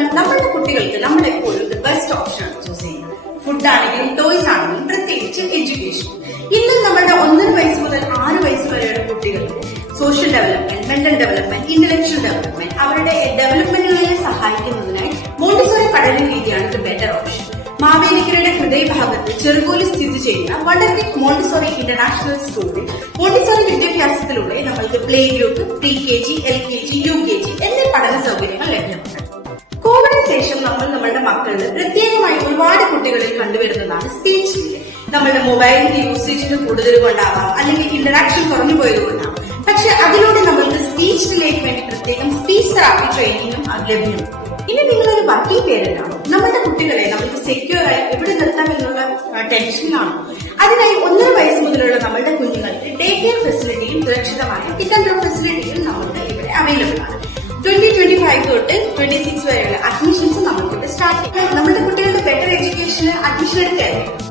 കാരണം നമ്മളുടെ കുട്ടികൾക്ക് നമ്മളെപ്പോഴും ബെസ്റ്റ് ഓപ്ഷൻ ആണ് ചൂസ് ചെയ്യുന്നത്. ഫുഡ് ആണെങ്കിലും ടോയ്സ് ആണെങ്കിലും പ്രത്യേകിച്ച് എഡ്യൂക്കേഷൻ. ഇന്ന് നമ്മുടെ 1.5 വയസ്സ് മുതൽ 6 വയസ്സ് വരെയുള്ള കുട്ടികൾക്ക് social development, mental development, intellectual development അവരുടെ ഡെവലപ്മെന്റുകളെ സഹായിക്കുന്നതിനായി മോണ്ടിസോറി പഠന രീതിയാണ് ദ ബെറ്റർ ഓപ്ഷൻ. മാവേലിക്കരയുടെ ഹൃദയഭാഗത്ത് ചെറുകോലി സ്ഥിതി ചെയ്യുന്ന വണ്ടർകിഡ് മോണ്ടിസോറി ഇന്റർനാഷണൽ സ്കൂളിൽ മോണ്ടിസോറി വിദ്യാഭ്യാസത്തിലൂടെ നമ്മൾക്ക് play group, PKG, LKG, UKG എന്നീ പഠന സൗകര്യങ്ങൾ ലഭ്യമാണ്. കോവിഡിന് ശേഷം നമ്മൾ നമ്മളുടെ മക്കളിൽ പ്രത്യേകമായി ഒരുപാട് കുട്ടികളിൽ കണ്ടുവരുന്നതാണ് സ്പീച്ച് ഡിലേ. നമ്മളുടെ മൊബൈലിന്റെ യൂസേജിന് കൂടുതൽ കൊണ്ടാവാം, അല്ലെങ്കിൽ ഇന്ററാക്ഷൻ കുറഞ്ഞു പോയത് കൊണ്ടാവാം. പക്ഷെ അതിലൂടെ നമ്മൾക്ക് സ്പീച്ച് ഡിലേക്ക് വേണ്ടി പ്രത്യേകം സ്പീച്ച് തെറാപ്പി ട്രെയിനിങ്ങും ലഭ്യമാണ്. ഇനി നിങ്ങളൊരു വർക്കിംഗ് പേരന്റ് ആണോ? നമ്മുടെ കുട്ടികളെ നമുക്ക് സെക്യൂർ ആയി എവിടെ നിർത്താം എന്നുള്ള ടെൻഷനിലാണോ? അതിനായി 1.5 വയസ്സ് മുതലുള്ള നമ്മളുടെ കുഞ്ഞുങ്ങൾക്ക് ഡേ കെയർ ഫെസിലിറ്റിയും സുരക്ഷിതമായ പിക്ക് ആൻഡ് ഡ്രോപ്പ് ഫെസിലിറ്റിയും നമ്മളുടെ ഇവിടെ അവൈലബിൾ ആണ്. 2025 തൊട്ട് 26 വരെയുള്ള അഡ്മിഷൻസ് നമ്മൾക്കിവിടെ സ്റ്റാർട്ട് ചെയ്യാം. നമ്മുടെ കുട്ടികളുടെ ബെറ്റർ എഡ്യൂക്കേഷന് അഡ്മിഷൻ എടുക്കായിരുന്നു